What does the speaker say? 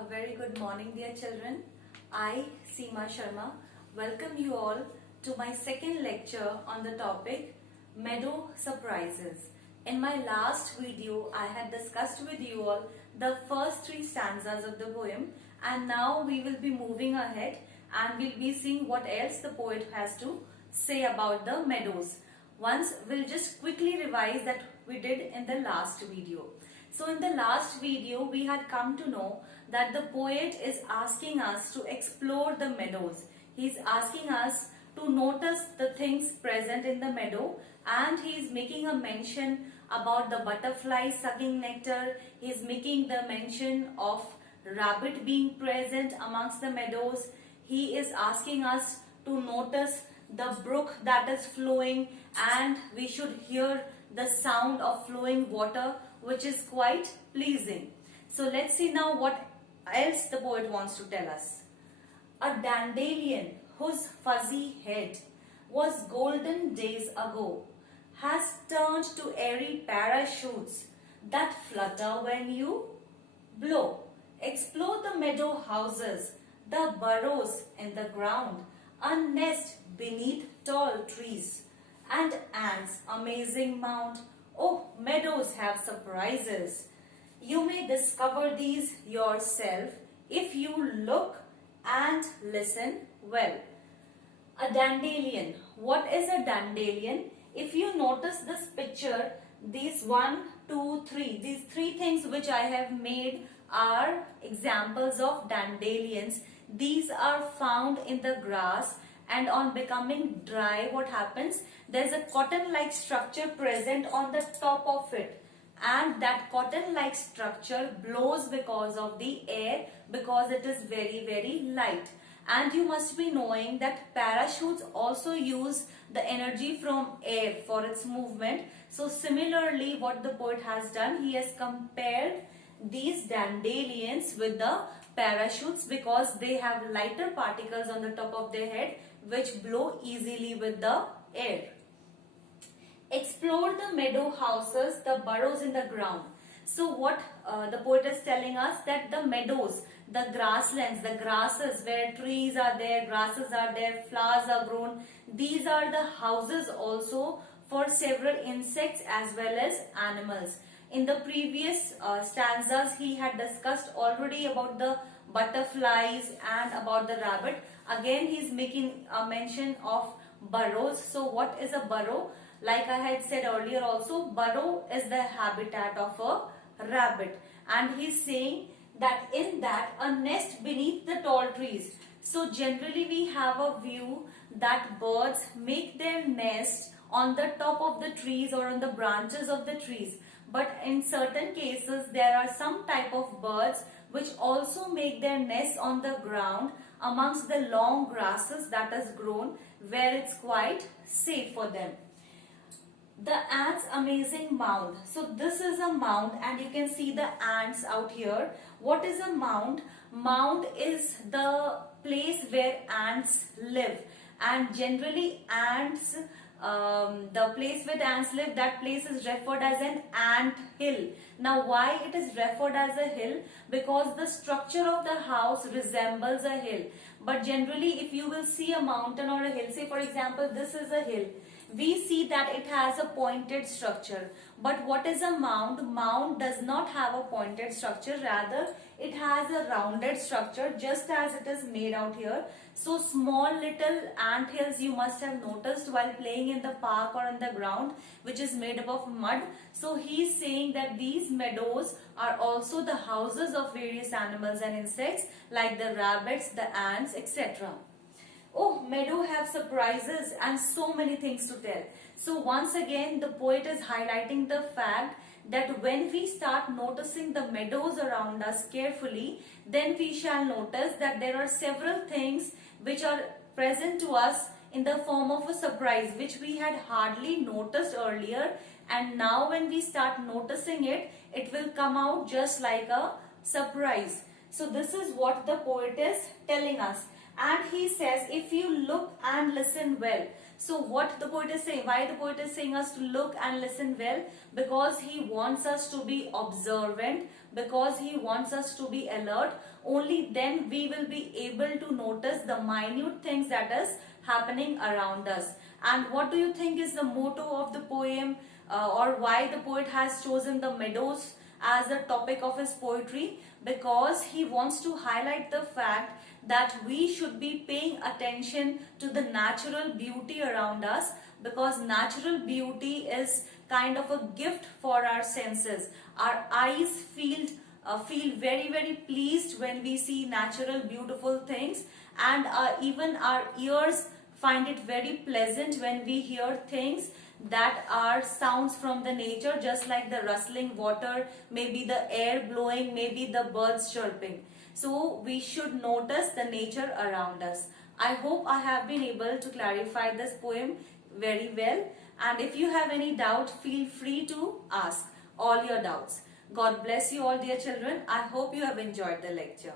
A very good morning, dear children. I, Seema Sharma, welcome you all to my second lecture on the topic Meadow Surprises. In my last video, I had discussed with you all the first three stanzas of the poem, and now we will be moving ahead and we'll be seeing what else the poet has to say about the meadows. Once we'll just quickly revise that we did in the last video. So in the last video, we had come to know that the poet is asking us to explore the meadows. He's asking us to notice the things present in the meadow, and he's making a mention about the butterfly sucking nectar. He's making the mention of rabbit being present amongst the meadows. He is asking us to notice the brook that is flowing, and we should hear the sound of flowing water, which is quite pleasing. So let's see now what else the poet wants to tell us. A dandelion whose fuzzy head was golden days ago has turned to airy parachutes that flutter when you blow. Explore the meadow houses, the burrows in the ground, a nest beneath tall trees, and ants' amazing mound. Oh, meadows have surprises. You may discover these yourself if you look and listen well. A dandelion. What is a dandelion? If you notice this picture, these 1, 2, 3, these three things which I have made are examples of dandelions. These are found in the grass, and on becoming dry, what happens? There's a cotton-like structure present on the top of it, and that cotton-like structure blows because of the air, because it is very, very light. And you must be knowing that parachutes also use the energy from air for its movement. So similarly, what the poet has done, he has compared these dandelions with the parachutes because they have lighter particles on the top of their head which blow easily with the air. Explore the meadow houses, the burrows in the ground. So what the poet is telling us, that the meadows, the grasslands, the grasses where trees are there, grasses are there, flowers are grown, these are the houses also for several insects as well as animals. In the previous stanzas, he had discussed already about the butterflies and about the rabbit. Again, he is making a mention of burrows. So what is a burrow? Like I had said earlier also, burrow is the habitat of a rabbit, and he's saying that in that a nest beneath the tall trees. So generally we have a view that birds make their nest on the top of the trees or on the branches of the trees. But in certain cases there are some type of birds which also make their nests on the ground amongst the long grasses that is grown, where it's quite safe for them. The ants' amazing mound. So this is a mound, and you can see the ants out here. What is a mound? Mound is the place where ants live, and generally ants, the place where ants live, that place is referred as an ant hill. Now why it is referred as a hill? Because the structure of the house resembles a hill. But generally if you will see a mountain or a hill, say for example this is a hill, we see that it has a pointed structure. But what is a mound? Mound does not have a pointed structure, rather it has a rounded structure, just as it is made out here. So small little ant hills you must have noticed while playing in the park or on the ground, which is made up of mud. So he is saying that these meadows are also the houses of various animals and insects like the rabbits, the ants, etc. Oh, meadow have surprises and so many things to tell. So once again the poet is highlighting the fact that when we start noticing the meadows around us carefully, then we shall notice that there are several things which are present to us in the form of a surprise, which we had hardly noticed earlier, and now when we start noticing it, it will come out just like a surprise. So this is what the poet is telling us. And he says, if you look and listen well. So what the poet is saying, why the poet is saying us to look and listen well? Because he wants us to be observant, because he wants us to be alert. Only then we will be able to notice the minute things that is happening around us. And what do you think is the motto of the poem, or why the poet has chosen the meadows as the topic of his poetry? Because he wants to highlight the fact that we should be paying attention to the natural beauty around us, because natural beauty is kind of a gift for our senses. Our eyes feel very pleased when we see natural beautiful things, and even our ears find it very pleasant when we hear things that are sounds from the nature, just like the rustling water, maybe the air blowing, maybe the birds chirping. So we should notice the nature around us. I hope I have been able to clarify this poem very well. And if you have any doubt, feel free to ask all your doubts. God bless you all, dear children. I hope you have enjoyed the lecture.